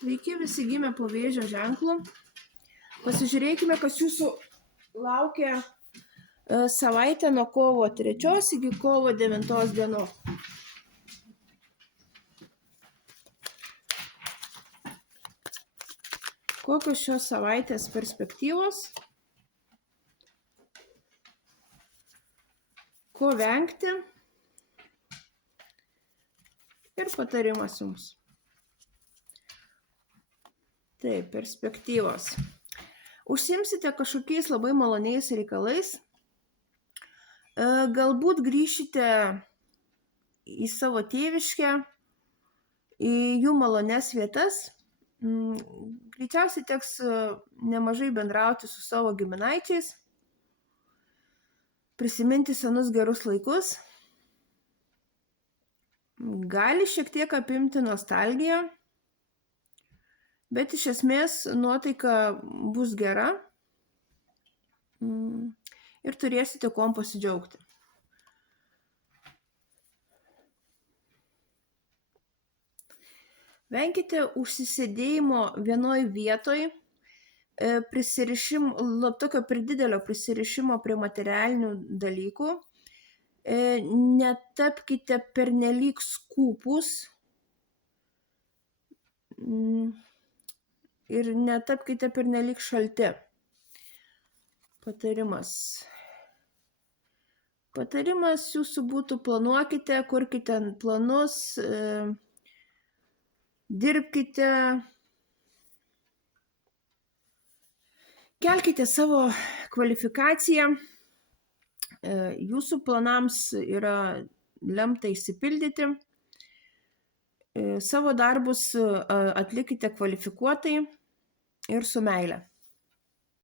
Sveiki visi gimę po vėžio ženklu. Pasižiūrėkime, kas jūsų laukia savaitę nuo kovo 3 iki kovo 9 dienos. Kokios šios savaitės perspektyvos? Ko vengti? Ir patarimas jums. Taip, perspektyvos. Užsiimsite kažkokiais labai maloniais reikalais. Galbūt grįšite į savo tėviškę, į jų malones vietas. Greičiausiai teks nemažai bendrauti su savo giminaičiais, prisiminti senus gerus laikus. Gali šiek tiek apimti nostalgiją, bet iš esmės nuotaika bus gera ir turėsite kuom pasidžiaugti. Venkite užsisėdėjimo vienoj vietoj, tokio per didelio prisirišimo prie materialinių dalykų. Netapkite pernelyg skūpūs ir netapkite pernelyg šalti. Patarimas jūsų būtų: planuokite, kurkite planus, dirbkite, kelkite savo kvalifikaciją. Jūsų planams yra lemta išsipildyti. Savo darbus atlikite kvalifikuotai ir su meile.